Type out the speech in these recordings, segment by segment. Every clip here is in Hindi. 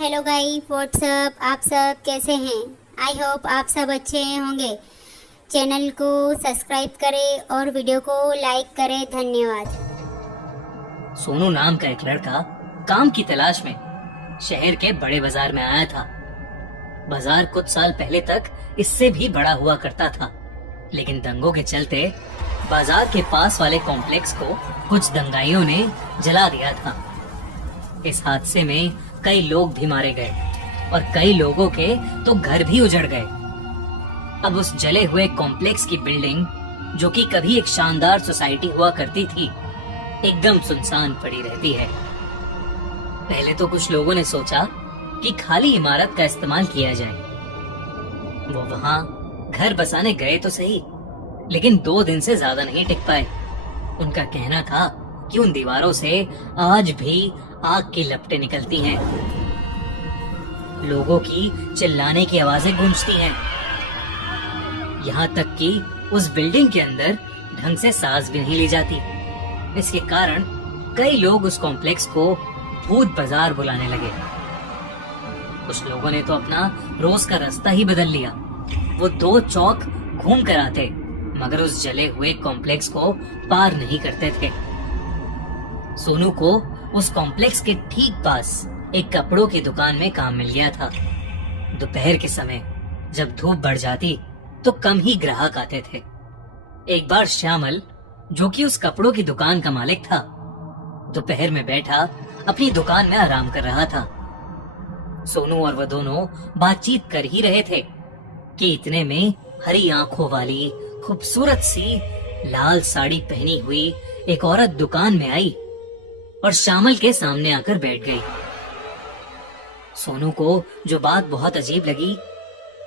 Hello guys, WhatsApp. आप सब कैसे हैं? आई होप आप सब अच्छे होंगे। चैनल को सब्सक्राइब करें और वीडियो को लाइक करें। धन्यवाद। सोनू नाम का एक लड़का काम की तलाश में शहर के बड़े बाजार में आया था। बाजार कुछ साल पहले तक इससे भी बड़ा हुआ करता था, लेकिन दंगों के चलते बाजार के पास वाले कॉम्प्लेक्स को कुछ दंगाइयों ने जला दिया था। इस हादसे में कई लोग भी मारे गए और कई लोगों के तो घर भी उजड़ गए। अब उस जले हुए कॉम्प्लेक्स की बिल्डिंग, जो कि कभी एक शानदार सोसाइटी हुआ करती थी, एकदम सुनसान पड़ी रहती है। पहले तो कुछ लोगों ने सोचा कि खाली इमारत का इस्तेमाल किया जाए। वो वहां घर बसाने गए तो सही, लेकिन 2 दिन से ज्यादा नहीं टिक पाए। उनका कहना था कि उन दीवारों से आज भी आग की लपटें निकलती हैं। लोगों की चिल्लाने की आवाजें गूंजती हैं। यहाँ तक कि उस बिल्डिंग के अंदर ढंग से सांस भी नहीं ली जाती। इसके कारण कई लोग उस कॉम्प्लेक्स को भूत बाजार बुलाने लगे। कुछ लोगों ने तो अपना रोज का रास्ता ही बदल लिया। वो 2 चौक घूम कर आते, मगर उस जले हुए कॉम्प्लेक्स को पार नहीं करते थे। सोनू को उस कॉम्प्लेक्स के ठीक पास एक कपड़ों की दुकान में काम मिल गया था। दोपहर के समय जब धूप बढ़ जाती तो कम ही ग्राहक आते थे। एक बार श्यामल, जो कि उस कपड़ों की दुकान का मालिक था, दोपहर में बैठा अपनी दुकान में आराम कर रहा था। सोनू और वह दोनों बातचीत कर ही रहे थे कि इतने में हरी आंखों वाली खूबसूरत सी लाल साड़ी पहनी हुई एक औरत दुकान में आई और श्यामल के सामने आकर बैठ गई। सोनू को जो बात बहुत अजीब लगी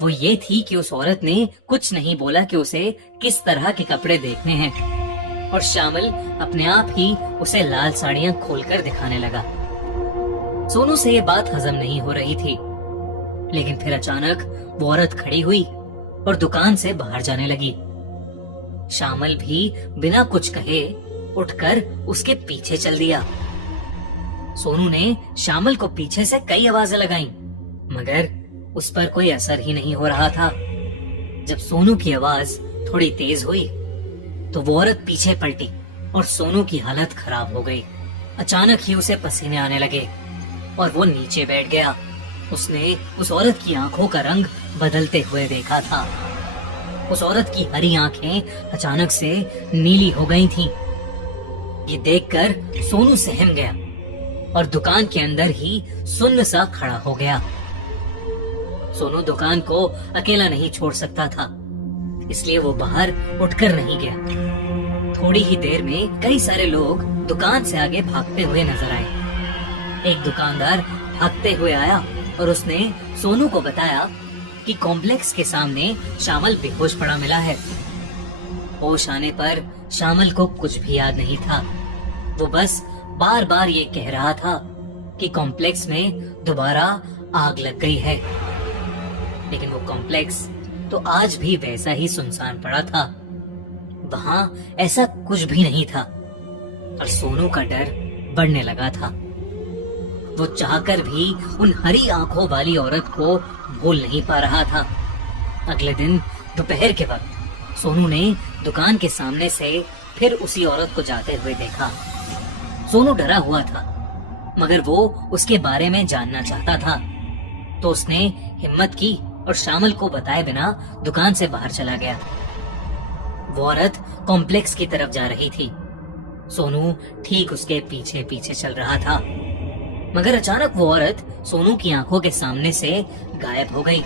वो ये थी कि उस औरत ने कुछ नहीं बोला कि उसे किस तरह के कपड़े देखने हैं, और श्यामल अपने आप ही उसे लाल साड़ियां खोलकर दिखाने लगा। सोनू से ये बात हजम नहीं हो रही थी, लेकिन फिर अचानक वो औरत खड़ी हुई और दुकान से बाहर जाने लगी। श्यामल भी बिना कुछ कहे उठकर उसके पीछे चल दिया। सोनू ने श्यामल को पीछे से कई आवाजें लगाईं, मगर उस पर कोई असर ही नहीं हो रहा था। जब सोनू की आवाज थोड़ी तेज हुई तो वो औरत पीछे पलटी और सोनू की हालत खराब हो गई। अचानक ही उसे पसीने आने लगे और वो नीचे बैठ गया। उसने उस औरत की आंखों का रंग बदलते हुए देखा था। उस औरत की हरी आंखें अचानक से नीली हो गई थीं। ये देखकर सोनू सहम गया और दुकान के अंदर ही सुन्न सा खड़ा हो गया। सोनू दुकान को अकेला नहीं छोड़ सकता था, इसलिए वो बाहर उठकर नहीं गया। थोड़ी ही देर में कई सारे लोग दुकान से आगे भागते हुए नजर आए। एक दुकानदार भागते हुए आया और उसने सोनू को बताया कि कॉम्प्लेक्स के सामने श्यामल बेहोश पड़ा मिला है। होश आने पर श्यामल को कुछ भी याद नहीं था। वो बस बार बार ये कह रहा था कि कॉम्प्लेक्स में दोबारा आग लग गई है, लेकिन वो कॉम्प्लेक्स तो आज भी वैसा ही सुनसान पड़ा था। वहां ऐसा कुछ भी नहीं था और सोनू का डर बढ़ने लगा था। वो चाहकर भी उन हरी आंखों वाली औरत को भूल नहीं पा रहा था। अगले दिन दोपहर के वक्त सोनू ने दुकान के सामने से फिर उसी औरत को जाते हुए देखा। सोनू डरा हुआ था, मगर वो उसके बारे में जानना चाहता था, तो उसने हिम्मत की और श्यामल को बताए बिना दुकान से बाहर चला गया। वो औरत कॉम्प्लेक्स की तरफ जा रही थी। सोनू ठीक उसके पीछे पीछे चल रहा था, मगर अचानक वो औरत सोनू की आंखों के सामने से गायब हो गई।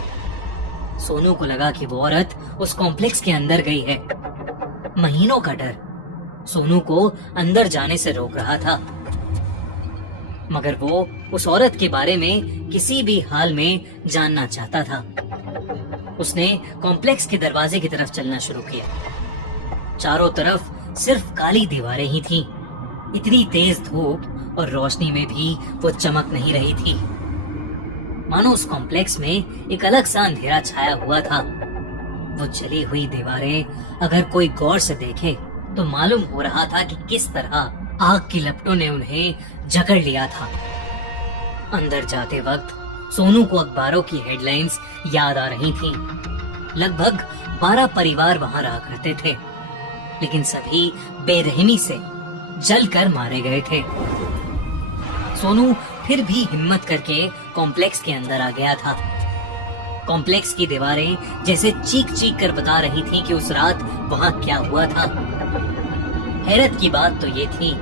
सोनू को लगा कि वो औरत उस कॉम्प्लेक्स के अंदर गई है। महीनों का डर सोनू को अंदर जाने से रोक रहा था, मगर वो उस औरत के बारे में किसी भी हाल में जानना चाहता था। उसने कॉम्प्लेक्स के दरवाजे की तरफ चलना शुरू किया। चारों तरफ सिर्फ काली दीवारें ही थीं। इतनी तेज धूप और रोशनी में भी वो चमक नहीं रही थी, मानो उस कॉम्प्लेक्स में एक अलग सा अंधेरा छाया हुआ था। वो जली हुई दीवारें अगर कोई गौर से देखे तो मालूम हो रहा था कि किस तरह आग की लपटों ने उन्हें जकड़ लिया था। अंदर जाते वक्त सोनू को अखबारों की हेडलाइंस याद आ रही थीं। लगभग 12 परिवार वहां रहा करते थे, लेकिन सभी बेरहमी से जलकर मारे गए थे। सोनू फिर भी हिम्मत करके कॉम्प्लेक्स के अंदर आ गया था। कॉम्प्लेक्स की दीवारें जैसे चीख चीख कर बता रही थीं कि उस रात वहां क्या हुआ था। हैरत की बात तो ये थी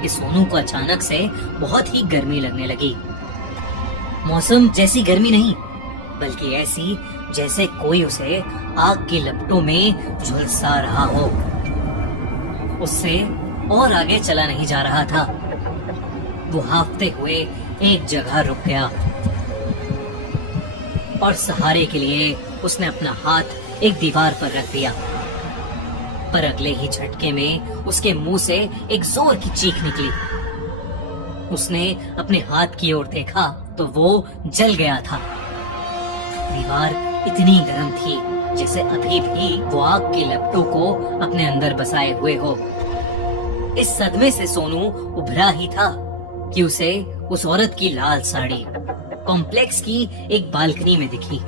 कि सोनू को अचानक से बहुत ही गर्मी लगने लगी। मौसम जैसी गर्मी नहीं, बल्कि ऐसी जैसे कोई उसे आग की लपटों में झुलसा रहा हो। उससे और आगे चला नहीं जा रहा था। वो हांफते हुए एक जगह रुक गया और सहारे के लिए उसने अपना हाथ एक दीवार पर रख दिया। पर अगले ही झटके में उसके मुंह से एक जोर की चीख निकली। उसने अपने हाथ की ओर देखा तो वो जल गया था। दीवार इतनी गर्म थी जैसे अभी भी वो आग की लपटों को अपने अंदर बसाए हुए हो। इस सदमे से सोनू उभरा ही था कि उसे उस औरत की लाल साड़ी कॉम्प्लेक्स की एक बालकनी में दिखी।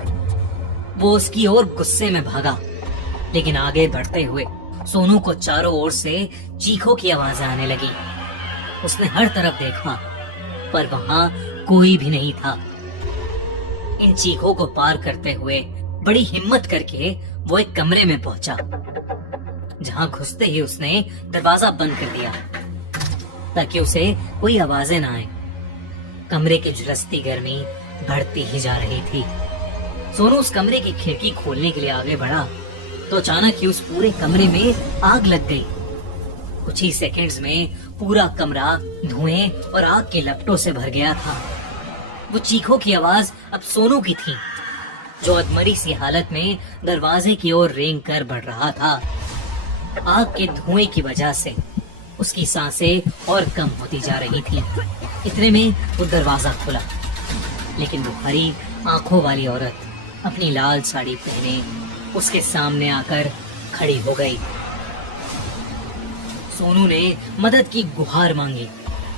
वो उसकी ओर गुस्से में भागा, लेकिन आगे बढ़ते हुए सोनू को चारों ओर से चीखों की आवाजें आने लगी। उसने हर तरफ देखा, पर वहां कोई भी नहीं था। इन चीखों को पार करते हुए बड़ी हिम्मत करके वो एक कमरे में पहुंचा, जहां घुसते ही उसने दरवाजा बंद कर दिया ताकि उसे कोई आवाजें ना आए। कमरे की झुलसती गर्मी बढ़ती ही जा रही थी। सोनू उस कमरे की खिड़की खोलने के लिए आगे बढ़ा तो अचानक ही उस पूरे कमरे में आग लग गई। कुछ ही सेकंड्स में पूरा कमरा धुएं और आग के लपटों से भर गया था। वो चीखों की आवाज अब सोनू की थी, जो अधमरी सी हालत में दरवाजे की ओर रेंग कर बढ़ रहा था। आग के धुएं की वजह से उसकी सांसें और कम होती जा रही थी। इतने में वो दरवाजा खुला, लेकिन वो हरी आंखों वाली औरत अपनी लाल साड़ी पहने उसके सामने आकर खड़ी हो गई। सोनू ने मदद की गुहार मांगी,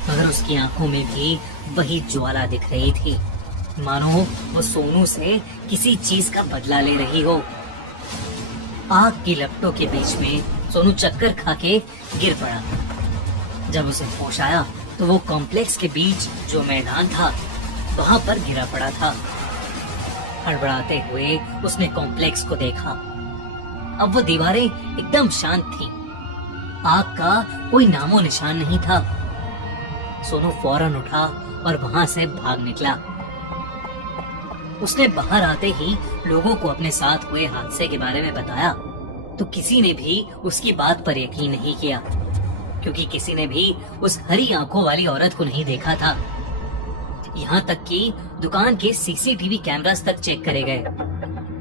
मगर उसकी आंखों में भी वही ज्वाला दिख रही थी, मानो वो सोनू से किसी चीज का बदला ले रही हो। आग की लपटों के बीच में सोनू चक्कर खा के गिर पड़ा। जब उसे होश आया तो वो कॉम्प्लेक्स के बीच जो मैदान था वहां पर गिरा पड़ा था। हड़बड़ाते हुए उसने कॉम्प्लेक्स को देखा। अब वो दीवारें एकदम शांत थी। आग का कोई नामो निशान नहीं था। सोनू फौरन उठा और वहां से भाग निकला। उसने बाहर आते ही लोगों को अपने साथ हुए हादसे के बारे में बताया, तो किसी ने भी उसकी बात पर यकीन नहीं किया, क्योंकि किसी ने भी उस हरी आंखों वाली औरत को नहीं देखा था। यहाँ तक कि दुकान के सीसीटीवी कैमरास तक चेक करे गए,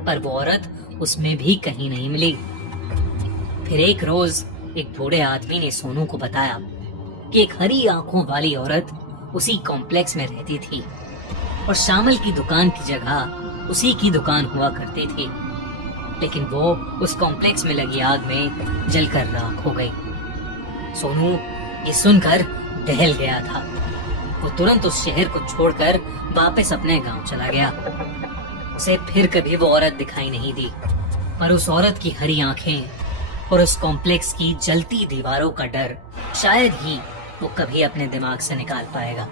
पर वो औरत उसमें भी कहीं नहीं मिली। फिर एक रोज एक बूढ़े आदमी ने सोनू को बताया कि एक हरी आंखों वाली औरत उसी कॉम्प्लेक्स में रहती थी और शामल की दुकान की जगह उसी की दुकान हुआ करती थी, लेकिन वो उस कॉम्प्लेक्स में लगी आग में जलकर राख हो गई। सोनू ये सुनकर दहल गया था। वो तुरंत उस शहर को छोड़कर वापस अपने गांव चला गया। उसे फिर कभी वो औरत दिखाई नहीं दी, पर उस औरत की हरी आंखें और उस कॉम्प्लेक्स की जलती दीवारों का डर शायद ही वो कभी अपने दिमाग से निकाल पाएगा।